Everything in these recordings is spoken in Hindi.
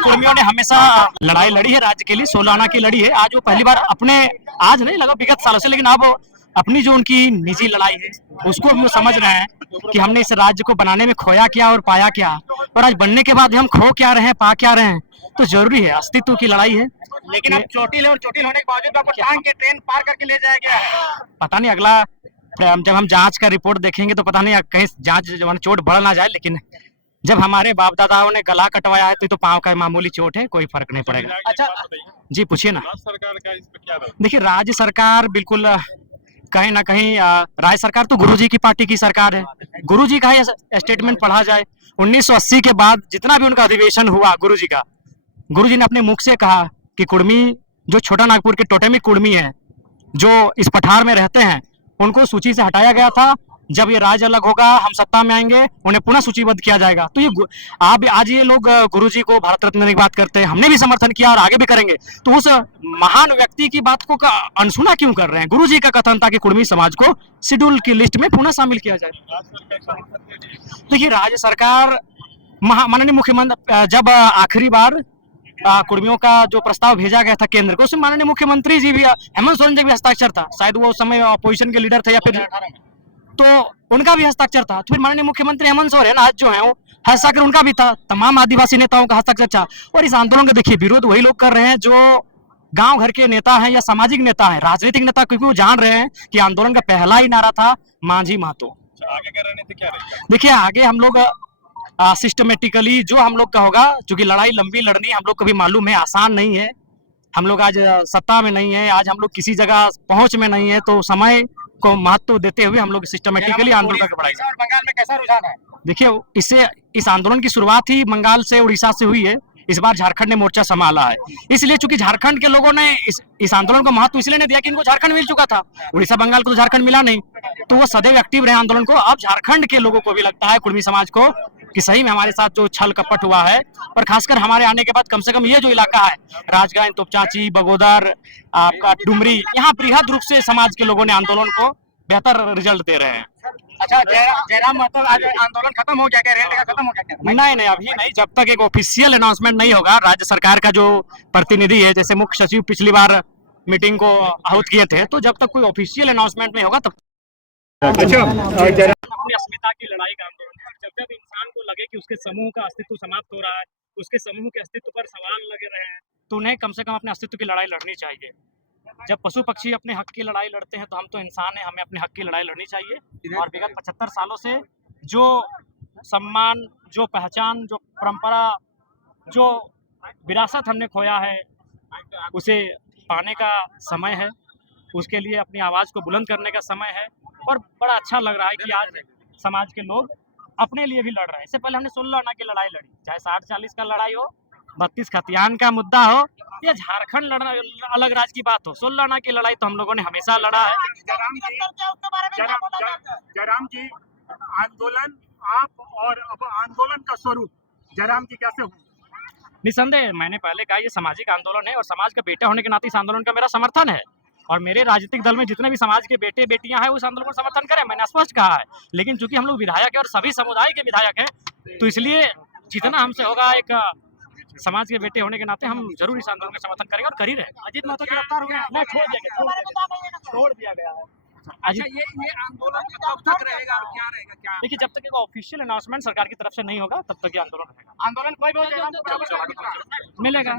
कुर्मियों ने हमेशा लड़ाई लड़ी है राज्य के लिए, 16 आना की लड़ी है। आज वो पहली बार अपने, आज नहीं लगा विगत सालों से, लेकिन अब अपनी जो उनकी निजी लड़ाई है उसको भी वो समझ रहे हैं कि हमने इस राज्य को बनाने में खोया क्या और पाया क्या, और आज बनने के बाद हम खो क्या रहे हैं, पा क्या रहे हैं। तो जरूरी है, अस्तित्व की लड़ाई है। लेकिन अब चोटिल है और चोटिल होने के बावजूद आपको टांग के ट्रेन पार करके ले जाया गया है। पता नहीं अगला जब हम जांच का रिपोर्ट देखेंगे तो पता नहीं कहीं जांच चोट बढ़ ना जाए, लेकिन जब हमारे बाप दादाओं ने गला कटवाया है तो पांव का मामूली चोट है, कोई फर्क नहीं पड़ेगा। अच्छा जी पूछिए ना। सरकार का इस पे क्या रहा? देखिए राज्य सरकार बिल्कुल कहीं ना कहीं राज्य सरकार तो गुरुजी की पार्टी की सरकार है। गुरुजी का ही स्टेटमेंट पढ़ा जाए, 1980 के बाद जितना भी उनका अधिवेशन हुआ गुरुजी का, गुरुजी ने अपने मुख से कहा कि कुर्मी जो छोटा नागपुर के टोटेमिक कुर्मी है जो इस पठार में रहते हैं उनको सूची से हटाया गया था। जब ये राज्य अलग होगा, हम सत्ता में आएंगे, उन्हें पुनः सूचीबद्ध किया जाएगा। तो ये आप आज ये लोग गुरुजी को भारत रत्न की बात करते हैं, हमने भी समर्थन किया और आगे भी करेंगे, तो उस महान व्यक्ति की बात को अनसुना क्यों कर रहे हैं? गुरुजी का कथन था कि कुर्मी समाज को शेड्यूल की लिस्ट में पुनः शामिल किया जाए। देखिए राज्य सरकार, माननीय मुख्यमंत्री, जब आखिरी बार कुर्मियों का जो प्रस्ताव भेजा गया था केंद्र को, उसमें माननीय मुख्यमंत्री जी भी, हेमंत सोरेन जी भी हस्ताक्षर था, शायद वो उस समय अपोजिशन के लीडर थे या फिर, तो उनका भी हस्ताक्षर था। तो फिर माननीय मुख्यमंत्री हेमंत सोरेन आज जो है वो हस्ताक्षर उनका भी था, तमाम आदिवासी नेताओं का हस्ताक्षर था। और इस आंदोलन का देखिए विरोध वही लोग कर रहे हैं जो गांव घर के नेता हैं या सामाजिक नेता हैं, राजनीतिक नेता, क्योंकि वो जान रहे हैं कि आंदोलन का पहला ही नारा था मांझी महतो। आगे का रणनीति क्या रहेगा? देखिए आगे हम लोग सिस्टमेटिकली जो हम लोग का होगा, क्योंकि लड़ाई लंबी लड़नी हम लोग को भी मालूम है, आसान नहीं है। हम लोग आज सत्ता में नहीं है, आज हम लोग किसी जगह पहुंच में नहीं है, तो समय को महत्व देते हुए हम लोग सिस्टमेटिकली आंदोलन करके बढ़ाएंगे। और बंगाल में कैसा रुझान है? देखिए इस आंदोलन की शुरुआत ही बंगाल से, उड़ीसा से हुई है। इस बार झारखंड ने मोर्चा संभाला है, इसलिए चूंकि झारखंड के लोगों ने इस आंदोलन को महत्व इसलिए नहीं दिया कि इनको झारखंड मिल चुका था, उड़ीसा बंगाल को तो झारखंड मिला नहीं, तो वो सदैव एक्टिव रहे आंदोलन को। अब झारखंड के लोगों को भी लगता है, कुर्मी समाज को, कि सही में हमारे साथ जो छल कपट हुआ है, और खासकर हमारे आने के बाद कम से कम ये जो इलाका है राजगंज, तोपचाची, बगोदर, आपका डुमरी, यहाँ बृहद रूप से समाज के लोगों ने आंदोलन को बेहतर रिजल्ट दे रहे हैं। अच्छा जयराम महतो, आज आंदोलन खत्म हो गया क्या? रेल का खत्म हो गया क्या? नहीं अभी नहीं, जब तक एक ऑफिशियल अनाउंसमेंट नहीं होगा, राज्य सरकार का जो प्रतिनिधि है, जैसे मुख्य सचिव पिछली बार मीटिंग को आहूत किए थे, तो जब तक कोई ऑफिशियल अनाउंसमेंट नहीं होगा तब अच्छा अपनी अस्मिता की लड़ाई का आंदोलन है। जब इंसान को लगे कि उसके समूह का अस्तित्व समाप्त हो रहा है, उसके समूह के अस्तित्व पर सवाल लगे रहे हैं, तो उन्हें कम से कम अपने अस्तित्व की लड़ाई लड़नी चाहिए। जब पशु पक्षी अपने हक की लड़ाई लड़ते हैं तो हम तो इंसान हैं, हमें अपने हक की लड़ाई लड़नी चाहिए। और विगत 75 सालों से जो सम्मान, जो पहचान, जो परंपरा, जो विरासत हमने खोया है, उसे पाने का समय है। उसके लिए अपनी आवाज़ को बुलंद करने का समय है। और बड़ा अच्छा लग रहा है कि आज समाज के लोग अपने लिए भी लड़ रहे हैं। इससे पहले हमने 16 आना की लड़ाई लड़ी, चाहे 60-40 का लड़ाई हो, 32 खतियान का मुद्दा हो, या झारखंड लड़ना अलग राज्य की बात हो, 16 आना की लड़ाई तो हम लोगों ने हमेशा लड़ा है। जयराम जी, आंदोलन आप और अब आंदोलन का स्वरूप जयराम जी कैसे हो? निसंदेह, मैंने पहले कहा ये सामाजिक आंदोलन है और समाज का बेटा होने के नाते इस आंदोलन का मेरा समर्थन है। और मेरे राजनीतिक दल में जितने भी समाज के बेटे बेटियां हैं उस आंदोलन को समर्थन करें, मैंने स्पष्ट कहा है। लेकिन चूंकि हम लोग विधायक हैं और सभी समुदाय के विधायक हैं, तो इसलिए जितना हमसे होगा, एक समाज के बेटे होने के नाते हम जरूर इस आंदोलन का समर्थन करेंगे और कर ही रहे हैं। अजीत महतो गिरफ्तार हो गए? नहीं, छोड़ दिया गया है। अच्छा ये आंदोलन कब तक रहेगा और क्या रहेगा? क्या देखिए जब तक एक ऑफिशियल अनाउंसमेंट सरकार की तरफ से नहीं होगा तब तक ये आंदोलन रहेगा। आंदोलन कोई भी हो जयराम को बराबर मिलेगा।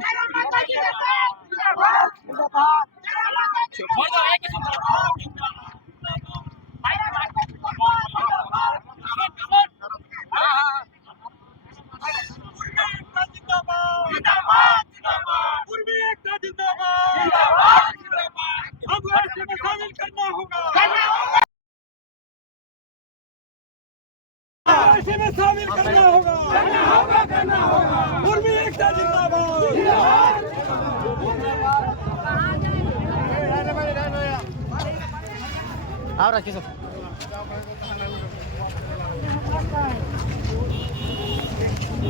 में शामिल करना होगा, करना होगा। कुर्मी एकता जिंदाबाद। और रखिए सब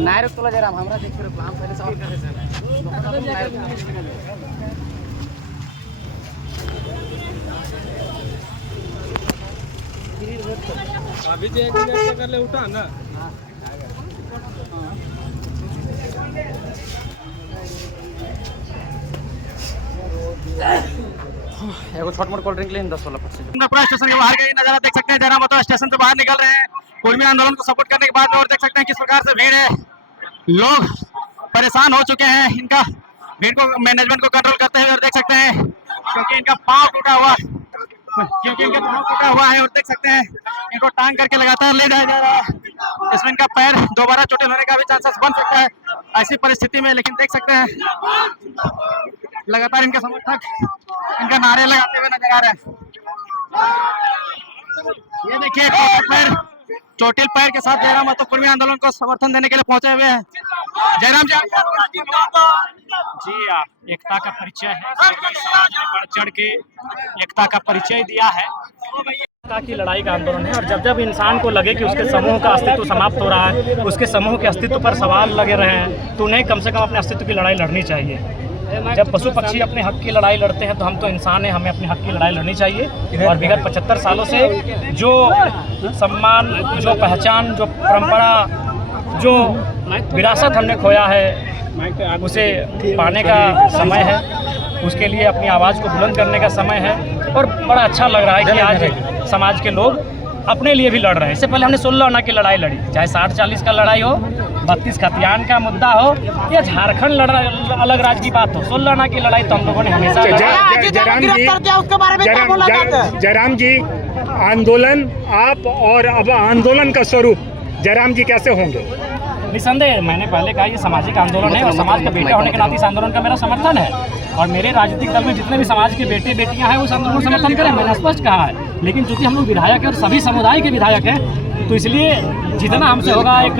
नायरक तोला जरा हमरा देख फिर हम पहले सवाल कर रहे थे। अभी जो एक मिनट कर ले उठा ना। एगो छोट मोट कोल्ड ड्रिंक लें 10-16%। चंद्रपुरा स्टेशन के बाहर का ये नजारा देख सकते हैं। जयराम महतो स्टेशन से बाहर निकल रहे हैं कुर्मी आंदोलन को सपोर्ट करने के बाद में, और देख सकते हैं किस प्रकार से भीड़ है। लोग परेशान हो चुके हैं इनका भीड़ को मैनेजमेंट को कंट्रोल करते हुए, और देख सकते हैं क्योंकि इनका पाँव टूटा हुआ है, और देख सकते हैं इनको टांग करके लगातार ले जाया जा रहा है। इसमें इनका पैर दोबारा चोटिल होने का भी चांसेस बन सकता है ऐसी परिस्थिति में। लेकिन देख सकते हैं लगातार इनके समर्थक इनका नारे लगाते हुए नजर आ रहे हैं। ये देखिए चोटिल पैर के साथ जयराम महतो कुर्मी आंदोलन को समर्थन देने के लिए पहुंचे हुए हैं। जयराम जी एकता का परिचय है, बढ़ चढ़ के एकता का परिचय दिया है। एकता की लड़ाई का आंदोलन है, और जब जब इंसान को लगे कि उसके समूह का अस्तित्व समाप्त हो रहा है, उसके समूह के अस्तित्व पर सवाल लगे रहे हैं, तो उन्हें कम से कम अपने अस्तित्व की लड़ाई लड़नी चाहिए। जब पशु पक्षी अपने हक की लड़ाई लड़ते हैं तो हम तो इंसान हैं, हमें अपने हक की लड़ाई लड़नी चाहिए। और विगत 75 सालों से जो सम्मान, जो पहचान, जो परंपरा, जो विरासत हमने खोया है, उसे पाने का समय है। उसके लिए अपनी आवाज़ को बुलंद करने का समय है, और बड़ा अच्छा लग रहा है कि आज समाज के लोग अपने लिए भी लड़ रहे हैं। इससे पहले हमने 16 आना की लड़ाई लड़ी, चाहे 60-40 का लड़ाई हो, 32 खतियान का मुद्दा हो, या झारखंड अलग राज्य की बात हो, 16 आना की लड़ाई तो हम लोगों ने हमेशा जयराम जी आंदोलन आप और अब आंदोलन का स्वरूप जयराम जी कैसे होंगे? निसंदेह मैंने पहले कहा ये सामाजिक आंदोलन है, और समाज का बेटा होने के नाते इस आंदोलन का मेरा समर्थन है। और मेरे राजनीतिक दल में जितने भी समाज के बेटे बेटियां हैं उस आंदोलन को समर्थन करें, मैंने स्पष्ट कहा है। लेकिन चूंकि हम लोग विधायक हैं और सभी समुदाय के विधायक हैं, तो इसलिए जितना हमसे होगा एक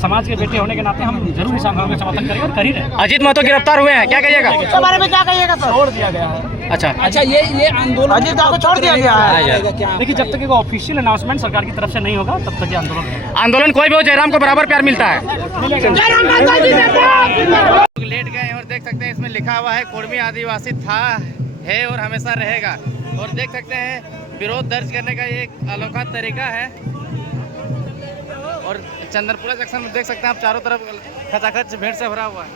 समाज के बेटे होने के नाते हम जरूर इस आंदोलन को समर्थन करेंगे, और कर ही रहे। अजीत महतो गिरफ्तार हुए हैं, क्या कहिएगा? इसके बारे में क्या कहिएगा सर? छोड़ दिया गया है। अच्छा, ये आंदोलन अजीत को छोड़ दिया गया है। देखिए जब तक एक ऑफिशियल अनाउंसमेंट सरकार की तरफ से नहीं होगा तब तक ये आंदोलन कोई भी हो, जयराम को बराबर प्यार मिलता है। लेट गए और देख सकते हैं इसमें लिखा हुआ है कुर्मी आदिवासी था, है और हमेशा रहेगा। और देख सकते हैं विरोध दर्ज करने का ये एक अनोखा तरीका है। और चंद्रपुरा जंक्शन में देख सकते हैं आप चारों तरफ खचाखच भीड़ से भरा हुआ है।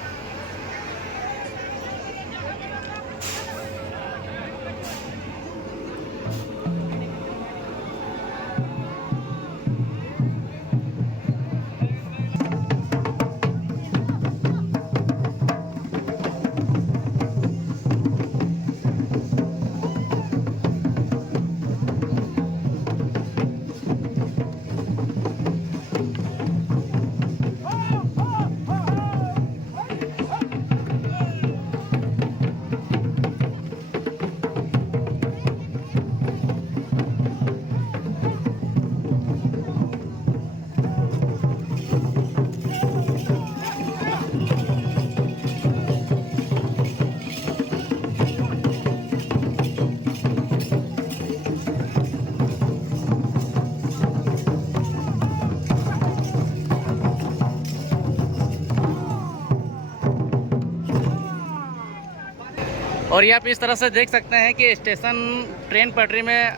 और ये आप इस तरह से देख सकते हैं कि स्टेशन ट्रेन पटरी में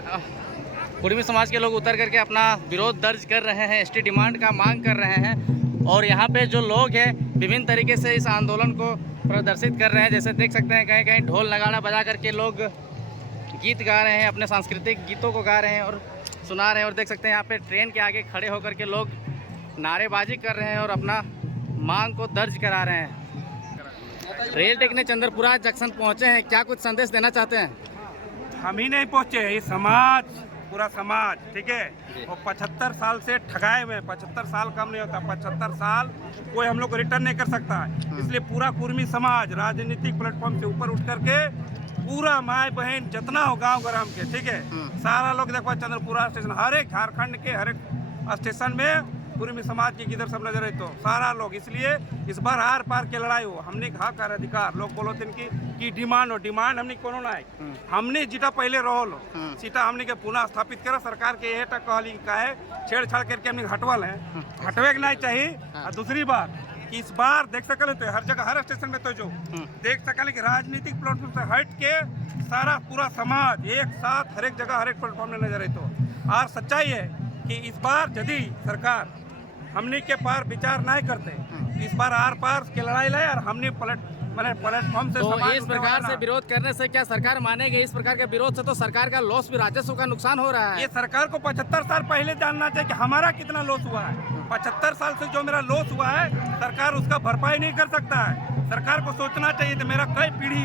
कुर्मी समाज के लोग उतर करके अपना विरोध दर्ज कर रहे हैं, एसटी डिमांड का मांग कर रहे हैं। और यहाँ पे जो लोग हैं विभिन्न तरीके से इस आंदोलन को प्रदर्शित कर रहे हैं। जैसे देख सकते हैं कहीं कहीं ढोल नगाड़ा बजा करके लोग गीत गा रहे हैं, अपने सांस्कृतिक गीतों को गा रहे हैं और सुना रहे हैं। और देख सकते हैं यहाँ पे ट्रेन के आगे खड़े होकर के लोग नारेबाजी कर रहे हैं और अपना मांग को दर्ज करा रहे हैं। रेल टेक ने चंद्रपुरा जंक्शन पहुँचे हैं, क्या कुछ संदेश देना चाहते हैं? हम ही नहीं पहुँचे, ये समाज, पूरा समाज, ठीक है। और 75 साल से ठगाए हुए, 75 साल कम नहीं होता, 75 साल कोई हम लोग को रिटर्न नहीं कर सकता है। इसलिए पूरा कुर्मी समाज राजनीतिक प्लेटफॉर्म से ऊपर उठ करके पूरा माए बहन जितना हो गांव ग्राम के, ठीक है, सारा लोग देखो चंद्रपुरा स्टेशन, हर एक झारखंड के हर एक स्टेशन में कुर्मी समाज की किधर सब नजर है, तो सारा लोग। इसलिए इस बार आर पार की लड़ाई हो, हमने हक और अधिकार लोग बोलो की डिमांड हो, डिमांड हमने कोनो ना है, हमने जीता पहले रहो सीटा हमने के पुनः स्थापित करा। सरकार के यह कहली का है छेड़छाड़ करके हमने हटवल है, हटवे के नहीं चाहिए। और दूसरी बात कि इस बार देख सकल तो हर जगह हर स्टेशन में तो जो देख सकल कि राजनीतिक प्लेटफॉर्म से हट के सारा पूरा समाज एक साथ हर एक जगह हर एक प्लेटफॉर्म में नजर है। तो और सच्चाई है कि इस बार यदि सरकार हमने के पार विचार नहीं करते, इस बार आर पार की लड़ाई लाए और हमने मैंने प्लेटफॉर्म से तो समाज इस उठने प्रकार वाला से ना। विरोध करने से क्या सरकार मानेगी? इस प्रकार के विरोध से तो सरकार का लॉस भी, राजस्व का नुकसान हो रहा ये है। सरकार को 75 साल पहले जानना चाहिए कि हमारा कितना लॉस हुआ है। 75 साल से जो मेरा लॉस हुआ है, सरकार उसका भरपाई नहीं कर सकता है। सरकार को सोचना चाहिए कि मेरा कई पीढ़ी,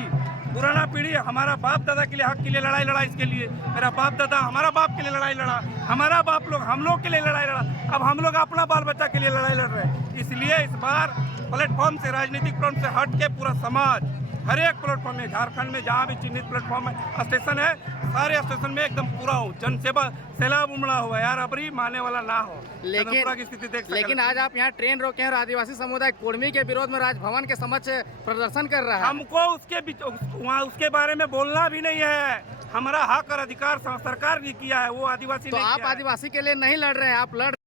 पुराना पीढ़ी, हमारा बाप दादा के लिए, हक के लिए लड़ाई लड़ा, इसके लिए मेरा बाप दादा हमारा बाप के लिए लड़ाई लड़ा, हमारा बाप लोग हम लोग के लिए लड़ाई लड़ा, अब हम लोग अपना बाल बच्चा के लिए लड़ाई लड़ रहे हैं। इसलिए इस बार प्लेटफॉर्म से, राजनीतिक प्लेटफॉर्म से हट के पूरा समाज, हर एक प्लेटफॉर्म में, झारखंड में जहाँ भी चिन्हित प्लेटफॉर्म है, स्टेशन है, सारे स्टेशन में एकदम पूरा हो, जनसेवा सैलाब उमड़ा हुआ है यार, अबरी मानने वाला ना हो। चंद्रपुरा की स्थिति देख सकते हैं। लेकिन आज आप यहाँ ट्रेन रोके हैं और आदिवासी समुदाय कुर्मी के विरोध में राजभवन के समक्ष प्रदर्शन कर रहा है। हमको वहाँ उसके बारे में बोलना भी नहीं है। हमारा हक और अधिकार सरकार ने किया है, वो आदिवासी तो ने आप किया है। आदिवासी के लिए नहीं लड़ रहे हैं, आप लड़